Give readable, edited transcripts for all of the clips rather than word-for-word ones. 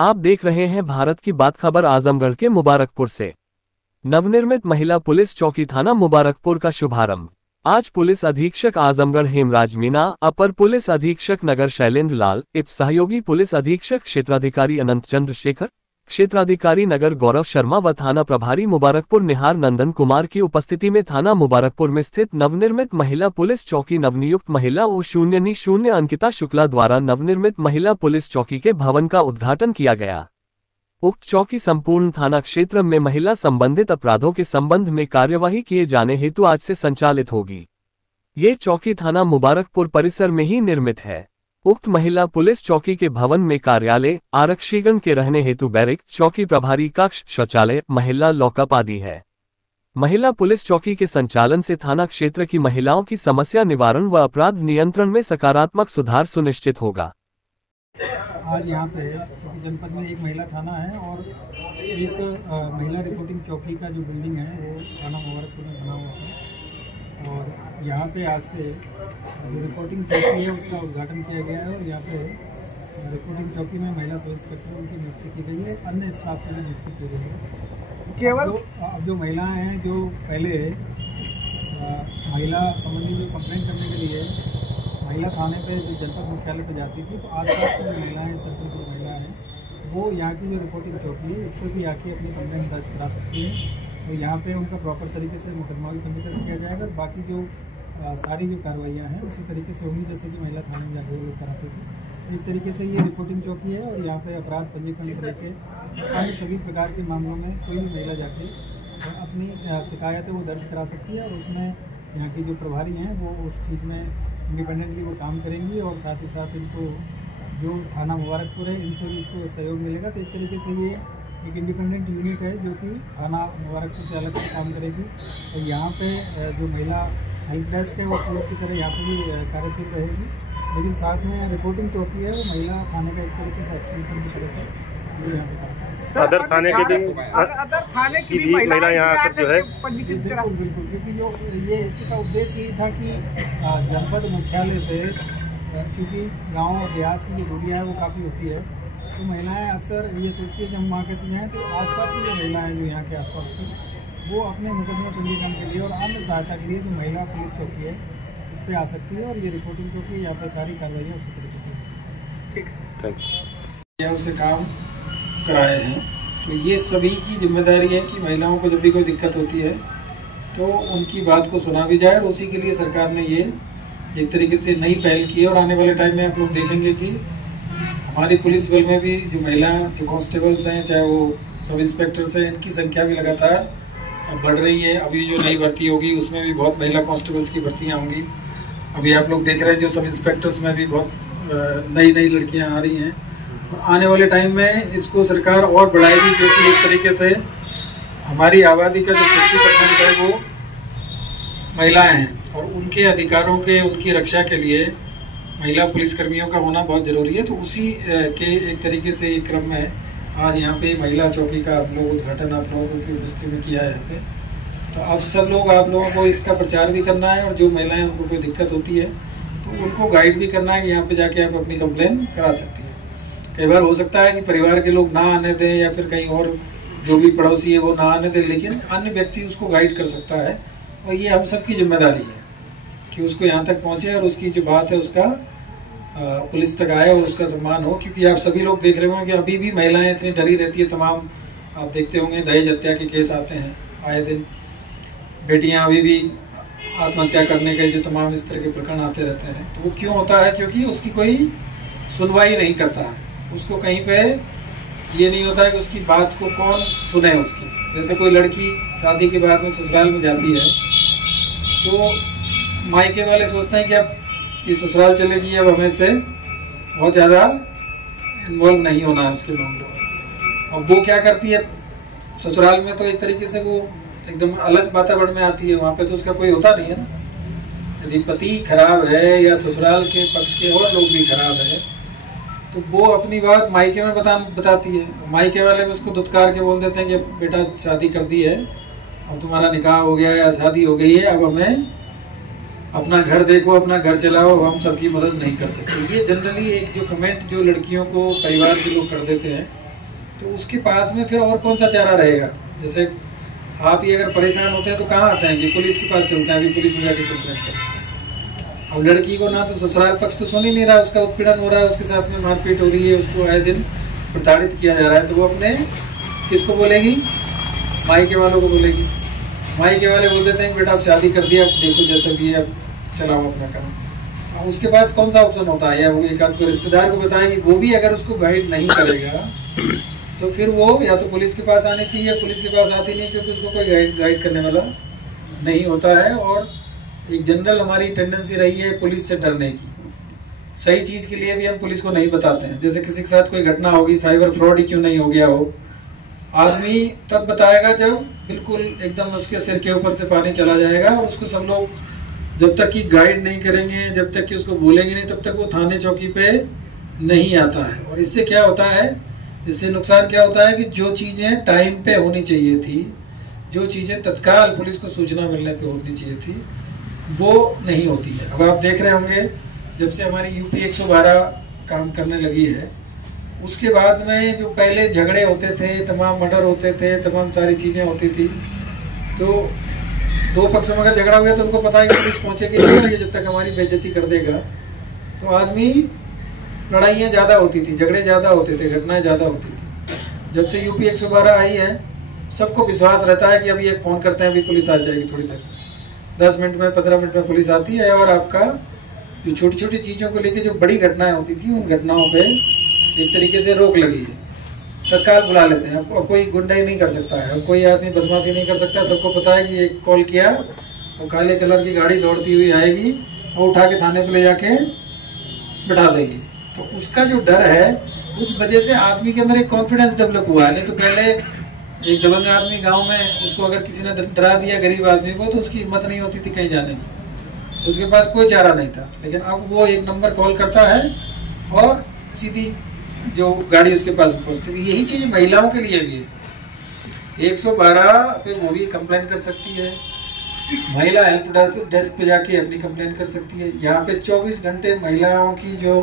आप देख रहे हैं भारत की बात खबर आजमगढ़ के मुबारकपुर से। नवनिर्मित महिला पुलिस चौकी थाना मुबारकपुर का शुभारंभ। आज पुलिस अधीक्षक आजमगढ़ हेमराज मीना, अपर पुलिस अधीक्षक नगर शैलेंद्र लाल, सहयोगी पुलिस अधीक्षक क्षेत्राधिकारी अनंत चंद्रशेखर, क्षेत्राधिकारी नगर गौरव शर्मा व थाना प्रभारी मुबारकपुर निहार नंदन कुमार की उपस्थिति में थाना मुबारकपुर में स्थित नवनिर्मित महिला पुलिस चौकी नवनियुक्त महिला O0 अंकिता शुक्ला द्वारा नवनिर्मित महिला पुलिस चौकी के भवन का उद्घाटन किया गया। उक्त चौकी संपूर्ण थाना क्षेत्र में महिला संबंधित अपराधों के संबंध में कार्यवाही किए जाने हेतु आज से संचालित होगी। ये चौकी थाना मुबारकपुर परिसर में ही निर्मित है। उक्त महिला पुलिस चौकी के भवन में कार्यालय, आरक्षीगण के रहने हेतु बैरिक, चौकी प्रभारी कक्ष, शौचालय, महिला लॉकअप आदि है। महिला पुलिस चौकी के संचालन से थाना क्षेत्र की महिलाओं की समस्या निवारण व अपराध नियंत्रण में सकारात्मक सुधार सुनिश्चित होगा। आज यहाँ पे जनपद में एक महिला थाना है और एक महिला रिपोर्टिंग चौकी का जो बिल्डिंग है वो थाना मुबारकपुर में बना हुआ है और यहाँ पे आज से जो रिपोर्टिंग चौकी है उसका उद्घाटन किया गया है और यहाँ पे रिपोर्टिंग चौकी में महिला सब इंस्पेक्टर उनकी नियुक्ति की गई है, अन्य स्टाफ की भी नियुक्ति की गई है। केवल अब जो महिलाएँ हैं जो पहले महिला संबंधी जो कंप्लेंट करने के लिए महिला थाने पे जो जनपद मुख्यालय पे जाती थी, तो आसपास की जो महिलाएँ सर्कल की महिला हैं वो यहाँ की जो रिपोर्टिंग चौकी है इस पर भी आके अपनी कंप्लेंट दर्ज करा सकती हैं और यहाँ पे उनका प्रॉपर तरीके से मुकदमा भी पंजीकृत किया जाएगा और बाकी जो सारी जो कार्रवाइयाँ हैं उसी तरीके से होंगी जैसे कि महिला थाने में जाकर वो लोग कराते थे। एक तरीके से ये रिपोर्टिंग चौकी है और यहाँ पे अपराध पंजीकरण से लेकर अन्य सभी प्रकार के मामलों में कोई भी महिला जाके अपनी शिकायतें वो दर्ज करा सकती है और उसमें यहाँ की जो प्रभारी हैं वो उस चीज़ में इंडिपेंडेंटली वो काम करेंगी और साथ ही साथ इनको जो थाना मुबारकपुर है इनसे भी इसको सहयोग मिलेगा। तो एक तरीके से ये एक इंडिपेंडेंट यूनिट है जो कि थाना मुबारकपुर से अलग से काम करेगी और यहाँ पे जो महिला हेल्प डेस्क है वो पुलिस की तरह यहाँ पर भी कार्यशील रहेगी, लेकिन साथ में रिपोर्टिंग चौकी है वो महिला थाने का एक तरीके से एक्सटेंशन की तरह से यहाँ पे अदर थाने की भी महिला यहाँ आकर जो है बिल्कुल बिल्कुल, क्योंकि जो ये इसी का उद्देश्य ये था कि जनपद मुख्यालय से चूँकि गांव और देहात की जो दूरियाँ है वो काफ़ी होती है, तो महिलाएं अक्सर ये सोचती है कि हम वहाँ कैसे जाएँ, तो आसपास की जो महिलाएं जो यहाँ के आसपास की वो अपने मुकदमा पंजीकरण के लिए और अन्य सहायता के लिए जो महिला पुलिस चौकी है इस पर आ सकती है और ये रिपोर्टिंग चौकी यहाँ पर सारी कार्रवाइयाँ उसी तरीके से ठीक थैंक उससे काम कराए हैं। तो ये सभी की जिम्मेदारी है कि महिलाओं को जब भी कोई दिक्कत होती है तो उनकी बात को सुना भी जाए और उसी के लिए सरकार ने ये एक तरीके से नई पहल की है और आने वाले टाइम में आप लोग देखेंगे कि हमारी पुलिस बल में भी जो महिला जो कांस्टेबल्स हैं चाहे वो सब इंस्पेक्टर्स हैं इनकी संख्या भी लगातार बढ़ रही है। अभी जो नई भर्ती होगी उसमें भी बहुत महिला कांस्टेबल्स की भर्तियाँ होंगी। अभी आप लोग देख रहे हैं जो सब इंस्पेक्टर्स में भी बहुत नई लड़कियाँ आ रही हैं। आने वाले टाइम में इसको सरकार और बढ़ाएगी क्योंकि एक तरीके से हमारी आबादी का जो 50% है वो महिलाएं हैं और उनके अधिकारों के उनकी रक्षा के लिए महिला पुलिसकर्मियों का होना बहुत ज़रूरी है। तो उसी के एक तरीके से एक क्रम में आज यहाँ पे महिला चौकी का आप लोग उद्घाटन आप लोगों की उपस्थिति में किया है यहाँ पे। तो अब सब लोग आप लोगों को इसका प्रचार भी करना है और जो महिलाएं उनको कोई दिक्कत होती है तो उनको गाइड भी करना है कि यहाँ पे जाके आप अपनी कंप्लेन करा सकती हैं। कई बार हो सकता है कि परिवार के लोग ना आने दें या फिर कहीं और जो भी पड़ोसी है वो ना आने दें, लेकिन अन्य व्यक्ति उसको गाइड कर सकता है और ये हम सबकी जिम्मेदारी है कि उसको यहाँ तक पहुँचे और उसकी जो बात है उसका पुलिस तक आए और उसका सम्मान हो। क्योंकि आप सभी लोग देख रहे होंगे कि अभी भी महिलाएं इतनी डरी रहती है। तमाम आप देखते होंगे दहेज हत्या के केस आते हैं आए दिन, बेटियां अभी भी आत्महत्या करने के जो तमाम इस तरह के प्रकरण आते रहते हैं। तो वो क्यों होता है? क्योंकि उसकी कोई सुनवाई नहीं करता है, उसको कहीं पे ये नहीं होता है कि उसकी बात को कौन सुने उसकी। जैसे कोई लड़की शादी के बाद में ससुराल में जाती है तो मायके वाले सोचते हैं कि अब ये ससुराल चलेगी, अब हमें से बहुत ज़्यादा इन्वॉल्व नहीं होना है उसके मामलों में। अब वो क्या करती है ससुराल में, तो एक तरीके से वो एकदम अलग वातावरण में आती है, वहाँ पे तो उसका कोई होता नहीं है ना। यदि पति खराब है या ससुराल के पक्ष के और लोग भी खराब है तो वो अपनी बात मायके में बताती है। मायके वाले भी उसको दुत्कार के बोल देते हैं कि बेटा शादी कर दी है, अब तुम्हारा निकाह हो गया या शादी हो गई है, अब हमें अपना घर देखो, अपना घर चलाओ, हम सबकी मदद नहीं कर सकते। ये जनरली एक जो कमेंट जो लड़कियों को परिवार के लोग कर देते हैं तो उसके पास में फिर और कौन सा चारा रहेगा। जैसे आप ही अगर परेशान होते हैं तो कहाँ आते हैं कि पुलिस के पास चलते हैं, अभी पुलिस में जाके कंप्लेंट करते। अब लड़की को ना तो ससुराल पक्ष तो सुन ही नहीं रहा, उसका उत्पीड़न हो रहा है, उसके साथ में मारपीट हो रही है, उसको आए दिन प्रताड़ित किया जा रहा है, तो वो अपने किसको बोलेगी, मायके वालों को बोलेगी। मायके वाले बोल देते हैं बेटा आप शादी कर दिया, अब देखो जैसे भी है अब चलाओ अपना काम। अब उसके पास कौन सा ऑप्शन होता है, या वो एक आध को रिश्तेदार को बताएगी, वो भी अगर उसको गाइड नहीं करेगा तो फिर वो या तो पुलिस के पास आनी चाहिए, पुलिस के पास आती नहीं क्योंकि उसको कोई गाइड करने वाला नहीं होता है। और एक जनरल हमारी टेंडेंसी रही है पुलिस से डरने की। सही चीज के लिए भी हम पुलिस को नहीं बताते हैं। जैसे किसी के साथ कोई घटना होगी, साइबर फ्रॉड ही क्यों नहीं हो गया हो, आदमी तब बताएगा जब बिल्कुल एकदम उसके सिर के ऊपर से पानी चला जाएगा। उसको सब लोग जब तक कि गाइड नहीं करेंगे, जब तक कि उसको बोलेंगे नहीं, तब तक वो थाने चौकी पे नहीं आता है। और इससे क्या होता है, इससे नुकसान क्या होता है कि जो चीजें टाइम पे होनी चाहिए थी, जो चीजें तत्काल पुलिस को सूचना मिलने पे होनी चाहिए थी, वो नहीं होती है। अब आप देख रहे होंगे जब से हमारी यूपी 112 काम करने लगी है, उसके बाद में जो पहले झगड़े होते थे, तमाम मर्डर होते थे, तमाम सारी चीजें होती थी, तो दो पक्षों में अगर झगड़ा हो गया तो उनको पता है कि पुलिस पहुंचेगी नहीं, जब तक हमारी बेइज्जती कर देगा। तो आदमी लड़ाइयाँ ज्यादा होती थी, झगड़े ज्यादा होते थे, घटनाएं ज्यादा होती थी। जब से यूपी 112 आई है, सबको विश्वास रहता है कि अभी एक फोन करते हैं, अभी पुलिस आ जाएगी थोड़ी देर, 10 मिनट में 15 मिनट में पुलिस आती है। और आपका जो छोटी छोटी चीजों को लेकर जो बड़ी घटनाएं होती थी, उन घटनाओं पे एक तरीके से रोक लगी है, तत्काल बुला लेते हैं। अब कोई गुंडाई नहीं कर सकता है, अब कोई आदमी बदमाशी नहीं कर सकता। सबको पता है कि एक कॉल किया और काले कलर की गाड़ी दौड़ती हुई आएगी और उठा के थाने पे ले जाके बिठा देगी। तो उसका जो डर है, उस वजह से आदमी के अंदर एक कॉन्फिडेंस डेवलप हुआ है। नहीं तो पहले एक दबंग आदमी गांव में, उसको अगर किसी ने डरा दिया गरीब आदमी को, तो उसकी हिम्मत नहीं होती थी कहीं जाने की, उसके पास कोई चारा नहीं था। लेकिन अब वो एक नंबर कॉल करता है और सीधी जो गाड़ी उसके पास पहुंचती है। यही चीज महिलाओं के लिए भी है। 112 पे वो भी कंप्लेन कर सकती है, महिला हेल्प डेस्क पे जाके अपनी कंप्लेन कर सकती है। यहाँ पे 24 घंटे महिलाओं की जो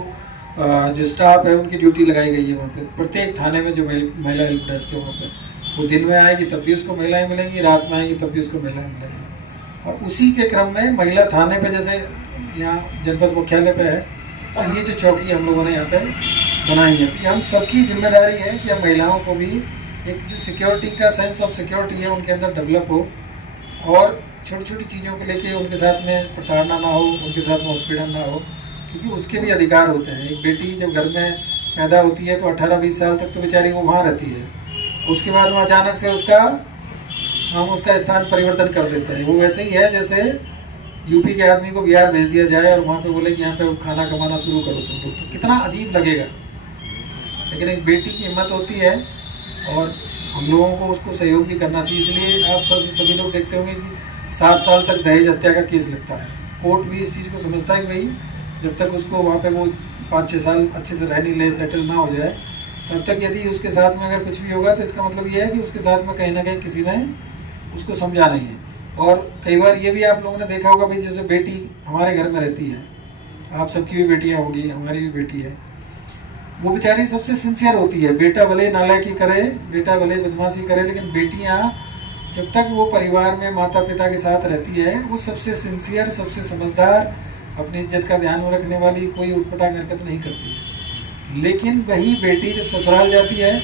स्टाफ है, उनकी ड्यूटी लगाई गई है वहाँ पे। प्रत्येक थाने में जो महिला हेल्प डेस्क है वहाँ पे, वो दिन में आएगी तब भी उसको महिलाएं मिलेंगी, रात में आएगी तब भी उसको महिलाएं मिलेंगी। और उसी के क्रम में महिला थाने पे, जैसे यहाँ जनपद मुख्यालय पे है, और ये जो चौकी हम लोगों ने यहाँ पे बनाई है, तो हम सबकी जिम्मेदारी है कि हम महिलाओं को भी एक जो सिक्योरिटी का सेंस ऑफ सिक्योरिटी है उनके अंदर डेवलप हो, और छोटी छोटी चीज़ों को लेके उनके साथ में प्रताड़ना ना हो, उनके साथ में उत्पीड़न ना हो, क्योंकि उसके भी अधिकार होते हैं। एक बेटी जब घर में पैदा होती है तो 18-20 साल तक तो बेचारी वो वहाँ रहती है, उसके बाद में अचानक से हम उसका स्थान परिवर्तन कर देते हैं। वो वैसे ही है जैसे यूपी के आदमी को बिहार भेज दिया जाए और वहाँ पे बोले कि यहाँ पे खाना कमाना शुरू करो तुम लोग, तो कितना अजीब लगेगा। लेकिन एक बेटी की हिम्मत होती है और हम लोगों को उसको सहयोग भी करना चाहिए। इसलिए आप सभी लोग देखते होंगे कि 7 साल तक दहेज हत्या का केस लगता है। कोर्ट भी इस चीज़ को समझता है कि भाई जब तक उसको वहाँ पे वो 5-6 साल अच्छे से रह नहीं ले, सेटल ना हो जाए, तब तक यदि उसके साथ में अगर कुछ भी होगा तो इसका मतलब ये है कि उसके साथ में कहीं ना कहीं किसी ने उसको समझा नहीं है। और कई बार ये भी आप लोगों ने देखा होगा भाई, जैसे बेटी हमारे घर में रहती है, आप सबकी भी बेटियां होगी, हमारी भी बेटी है, वो बेचारी सबसे सिंसियर होती है। बेटा भले नालायकी करे, बेटा भले बदमाशी करे, लेकिन बेटियां जब तक वो परिवार में माता पिता के साथ रहती है, वो सबसे सिंसियर, सबसे समझदार, अपनी इज्जत का ध्यान रखने वाली, कोई उटपटांग हरकत नहीं करती। लेकिन वही बेटी जब ससुराल जाती है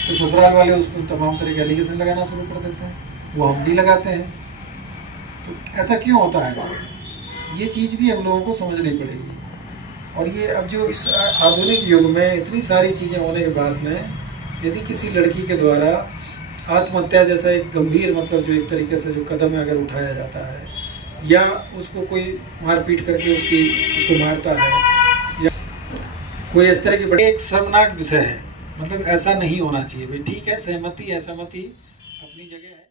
तो ससुराल वाले उसको तमाम तरह के एलिगेशन लगाना शुरू कर देते हैं, वो हम भी लगाते हैं। तो ऐसा क्यों होता है, ये चीज़ भी हम लोगों को समझनी पड़ेगी। और ये अब जो इस आधुनिक युग में इतनी सारी चीज़ें होने के बाद में, यदि किसी लड़की के द्वारा आत्महत्या जैसा एक गंभीर, मतलब जो एक तरीके से जो कदम है अगर उठाया जाता है, या उसको कोई मारपीट करके उसको मारता है, या कोई इस तरह की बड़ी, एक शर्मनाक विषय है। मतलब ऐसा नहीं होना चाहिए भाई। ठीक है, सहमति असहमति अपनी जगह है।